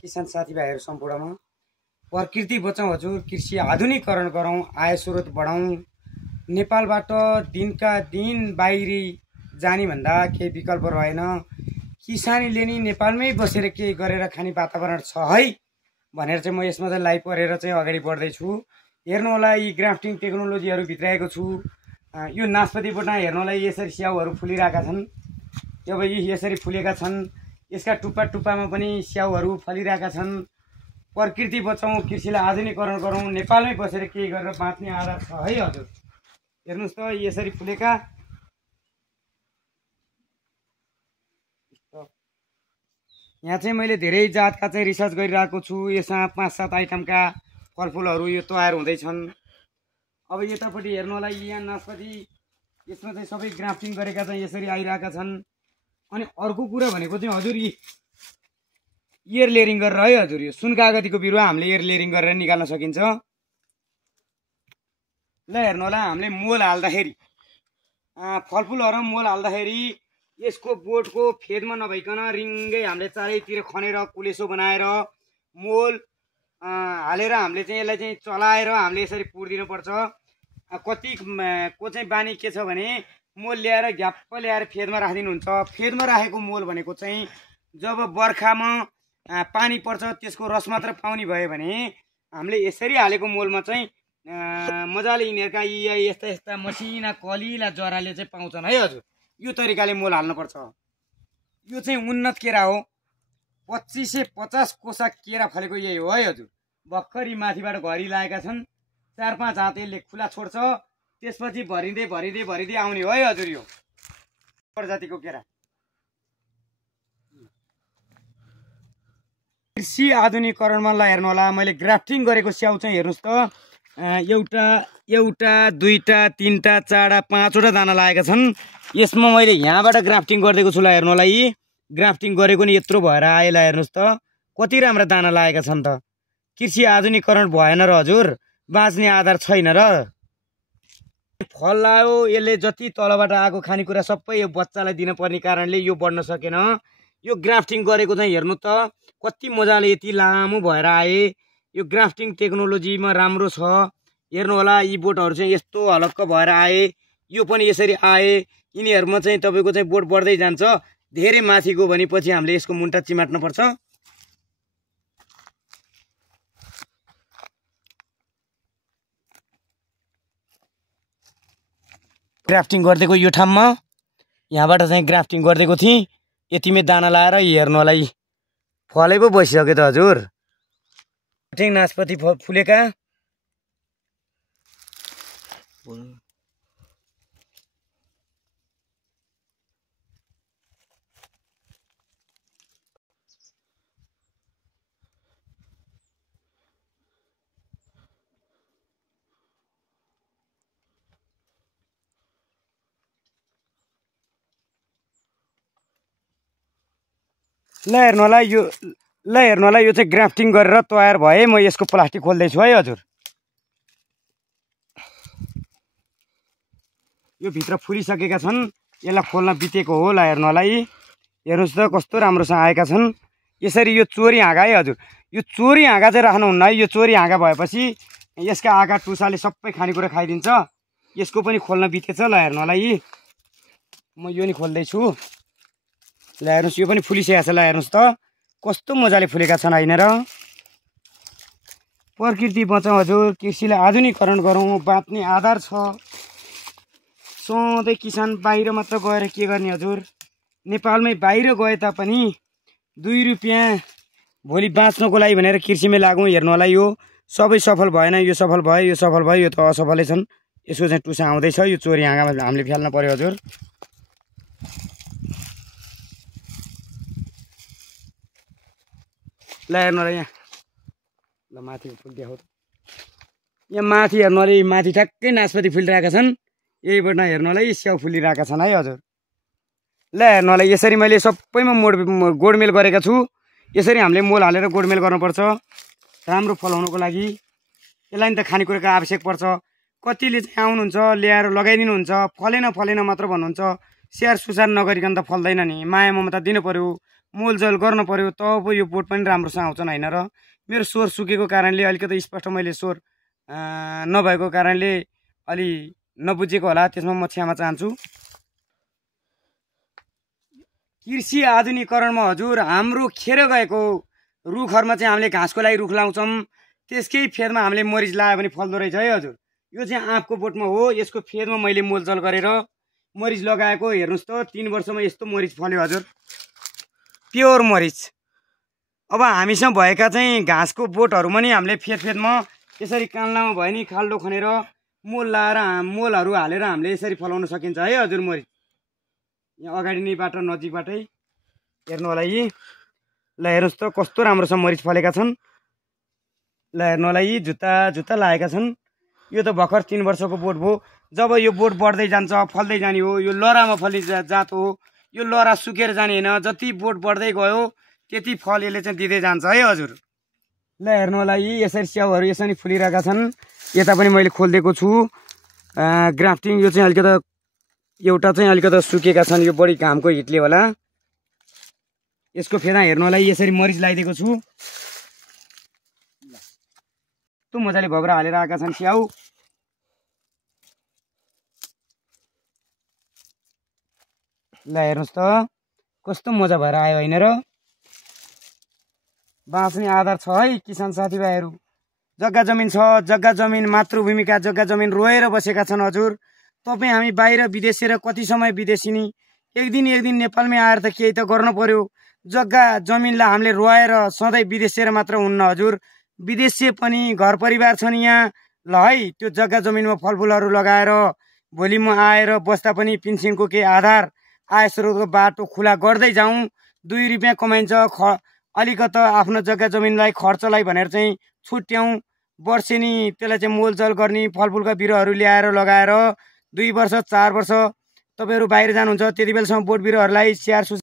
किसान साथीभाइहरू सम्पूर्णमा प्रकृति बचाउँ हजुर, कृषि आधुनिकीकरण गरौँ, आय स्रोत बढाउँ। नेपालबाट दिनका दिन बाहिरी जाने भन्दा केही विकल्प रहेन। किसानीले नि नेपालमै बसेर केही गरेर खाने वातावरण छ है भनेर चाहिँ म यसमा चाहिँ लाइभ परेर चाहिँ अगाडि बढ्दैछु। हेर्नु होला, यी ग्राफ्टिङ टेक्नोलोजीहरू भित्राएको छु। यो नासपति बोटमा हेर्नु होला, यसरी स्याउहरू फुलिरहेका छन्। अब यी यसरी फुलेका छन्, यसका टुप्पा टुप्पामा पनि स्याउहरू फलिरहेका छन्। प्रकृति बचाउँ, कृषिलाई आधुनिकीकरण गरौँ, नेपालमै बसेर केही गरेर बाँच्ने आधार छ है हजुर। हेर्नुहोस् त, यसरी फुलेका यहाँ चाहिँ मैले धेरै जातका चाहिँ रिसर्च गरिरहेको छु। यसमा 5-7 आइटमका फलफुलहरू यो तयार हुँदैछन्। अब यतापट्टि हेर्नु होला, यहाँ नासपति, यसमा चाहिँ सबै ग्राफ्टिङ गरेका चाहिँ यसरी आइरहेका छन्। अनि अर्को कुरा भनेको चाहिँ हजुर एयर लेयरिङ गरेर है हजुर। यो सुनकागतीको बिरुवा हामीले एयर लेयरिङ गरेर निकाल्न सकिन्छ। ल हेर्नु होला, हामीले मोल हाल्दाखेरि फलफुलहरू मोल हाल्दाखेरि यसको बोटको फेदमा नभइकन रिङ्गै हामीले चारैतिर खनेर कुलेसो बनाएर मोल हालेर हामीले चाहिँ यसलाई चाहिँ चलाएर हामीले यसरी पुर्दिनुपर्छ। कतिको चाहिँ बानी के छ भने मोल ल्याएर घ्याप्प ल्याएर फेदमा राखिदिनुहुन्छ। फेदमा राखेको मोल भनेको चाहिँ जब बर्खामा पानी पर्छ त्यसको रस मात्र पाउने भयो भने हामीले यसरी हालेको मोलमा चाहिँ मजाले यिनीहरूका यस्ता यस्ता मसिना कलिला जराले चाहिँ पाउँछन् है हजुर। यो तरिकाले मोल हाल्नुपर्छ। यो चाहिँ उन्नत केरा हो, 2550 कोसा केरा फलेको यही हो है हजुर। भर्खरी माथिबाट घरि लागेका छन्, 4-5 हात यसले खुला छोड्छ, त्यसपछि भरिँदै भरिँदै भरिँदै आउने हो है हजुर। यो प्रजातिको केरा। कृषि आधुनिकीकरणमा ल हेर्नु होला, मैले ग्राफ्टिङ गरेको स्याउ चाहिँ हेर्नुहोस् त, एउटा 2टा 3टा 4टा 5वटा दाना लागेका छन्। यसमा मैले यहाँबाट ग्राफ्टिङ गरिदिएको छु। ल हेर्नु होला, यी ग्राफ्टिङ गरेको नि यत्रो भएर आयो। ल हेर्नुहोस् त, कति राम्रा दाना लागेका छन् त। कृषि आधुनिकीकरण भएन र हजुर, बाँच्ने आधार छैन र। फल लायो, यसले जति तलबाट आएको खानेकुरा सबै यो बच्चालाई दिनुपर्ने कारणले यो बढ्न सकेन। यो ग्राफ्टिङ गरेको चाहिँ हेर्नु त, कति मजाले यति लामो भएर आए। यो ग्राफ्टिङ टेक्नोलोजीमा राम्रो छ। हेर्नु होला, यी बोटहरू चाहिँ यस्तो हलक्क भएर आए, यो पनि यसरी आए। यिनीहरूमा चाहिँ तपाईँको चाहिँ बोट बढ्दै जान्छ। धेरै माथि गयो भनेपछि हामीले यसको मुन्टा चिमाट्नुपर्छ। ग्राफ्टिङ गरिदिएको यो ठाउँमा यहाँबाट चाहिँ ग्राफ्टिङ गरिदिएको थिएँ। यतिमै दाना लाएर हेर्नु होला, यी फलै पो बसिसक्यो त हजुर। नासपति फुलेका ल हेर्नु होला, यो चाहिँ ग्राफ्टिङ गरेर तयार भए। म यसको प्लास्टिक खोल्दैछु है हजुर। यो भित्र फुलिसकेका छन्, यसलाई खोल्न बितेको हो। ल हेर्नु होला, यी हेर्नुहोस् त कस्तो राम्रोसँग आएका छन्। यसरी यो चोरी हाँगा है हजुर। यो चोरी हाँगा चाहिँ राख्नुहुन्न है। यो चोरी हाँगा भएपछि यसका आँखा टुसाले सबै खानेकुरा खाइदिन्छ। यसको पनि खोल्न बितेछ। ल हेर्नु होला, यी म यो नि खोल्दैछु। ल हेर्नुहोस्, यो पनि फुलिसकेको छ। ल हेर्नुहोस् त कस्तो मजाले फुलेका छन् होइन र। प्रकृति बचाउँ हजुर, कृषिलाई आधुनिकीकरण गरौँ, बाँच्ने आधार छ। सधैँ किसान बाहिर मात्र गएर के गर्ने हजुर। नेपालमै बाहिर गए तापनि 2 रुपियाँ भोलि बाँच्नको लागि भनेर कृषिमै लागौँ। हेर्नु होला, यो सबै सफल भएन। यो सफल भयो, यो सफल भयो, यो त असफलै छन्। यसको चाहिँ टुसा आउँदैछ। यो चोरी हाँगामा हामीले फाल्न पर्यो हजुर। ल हेर्नु होला, यहाँ ल माथि फुल देखाउ त। यहाँ माथि हेर्नु होला, माथि ठ्याक्कै नासपति फुलिरहेका छन्। यहीबाट हेर्नु होला, यी स्याउ फुलिरहेका छन् है हजुर। ल हेर्नु होला, यसरी मैले सबैमा गोडमेल गरेका छु। यसरी हामीले मोल हालेर गोडमेल गर्नुपर्छ राम्रो फलाउनको लागि। यसलाई नि त खानेकुराको आवश्यक पर्छ। कतिले चाहिँ आउनुहुन्छ, ल्याएर लगाइदिनुहुन्छ, फलेन मात्र भन्नुहुन्छ। स्याहार सुसार नगरिकन त फल्दैन नि। माया ममता दिनु पर्यो, मोलजल गर्न पर्यो तब यो बोट पनि राम्रोसँग आउँछन् होइन र। मेरो स्वर सुकेको कारणले अलिकति स्पष्ट मैले स्वर नभएको कारणले अलि नबुझेको होला, त्यसमा म क्षमा चाहन्छु। कृषि आधुनिकीकरणमा हजुर हाम्रो खेर गएको रुखहरूमा चाहिँ हामीले घाँसको लागि रुख लाउँछौँ, त्यसकै फेदमा हामीले मरिच लगायो भने फल्दो रहेछ है हजुर। यो चाहिँ आँपको बोटमा हो, यसको फेदमा मैले मोलजल गरेर मरिच लगाएको। हेर्नुहोस् त 3 वर्षमा यस्तो मरिच फल्यो हजुर, प्योर मरिच। अब हामीसँग भएका चाहिँ घाँसको बोटहरूमा नि हामीले फेदमा यसरी कान्लामा भयो नि खाल्डो खनेर मोल लाएर मोलहरू हालेर हामीले यसरी फलाउन सकिन्छ है हजुर मरिच। यहाँ अगाडि नैबाट नजिकबाटै हेर्नु होला यी। ल हेर्नुहोस् त कस्तो राम्रोसँग मरिच फलेका छन्। ल हेर्नु होला यी जुत्ता लागेका छन्। यो त भर्खर 3 वर्षको बोट भयो। जब यो बोट बढ्दै जान्छ फल्दै जाने हो, यो लहरामा फल्ने जात हो, यो लहरा सुकेर जाने होइन। जति बोट बढ्दै गयो त्यति फल यसले चाहिँ दिँदै जान्छ है हजुर। ल हेर्नु होला यी यसरी स्याउहरू यसरी फुलिरहेका छन्। यता पनि मैले खोलिदिएको छु ग्राफ्टिङ। यो चाहिँ अलिकति एउटा चाहिँ अलिकति सुकेका छन्, यो बढी घामको हिटले होला। यसको फेदा हेर्नु होला यसरी मरिच लगाइदिएको छु। कस्तो मजाले भब्रा हालेर आएका छन् स्याउ। ल हेर्नुहोस् त कस्तो मजा भएर आयो होइन र। बाँच्ने आधार छ है किसान साथीभाइहरू। जग्गा जमिन छ, जग्गा जमिन मातृभूमिका जग्गा जमिन रोएर बसेका छन् हजुर। तपाईँ हामी बाहिर विदेशी र कति समय विदेशी नि, एक दिन नेपालमै आएर त केही त गर्नु पर्यो। जग्गा जमिनलाई हामीले रोएर सधैँ विदेशिएर मात्र हुन्न हजुर। विदेशी पनि घर परिवार छन् यहाँ। ल है त्यो जग्गा जमिनमा फलफुलहरू लगाएर भोलि म आएर बस्दा पनि पेन्सनको केही आधार आय स्रोतको बाटो खुला गर्दै जाउँ। 2 रुपियाँ कमाइन्छ, अलिकति आफ्नो जग्गा जमिनलाई खर्चलाई भनेर चाहिँ छुट्याउँ। वर्षेनी त्यसलाई चाहिँ मोलजल गर्ने फलफुलका बिरुवाहरू ल्याएर लगाएर 2 वर्ष 4 वर्ष तपाईँहरू बाहिर जानुहुन्छ, त्यति बेलासम्म बोट बिरुवाहरूलाई स्याहार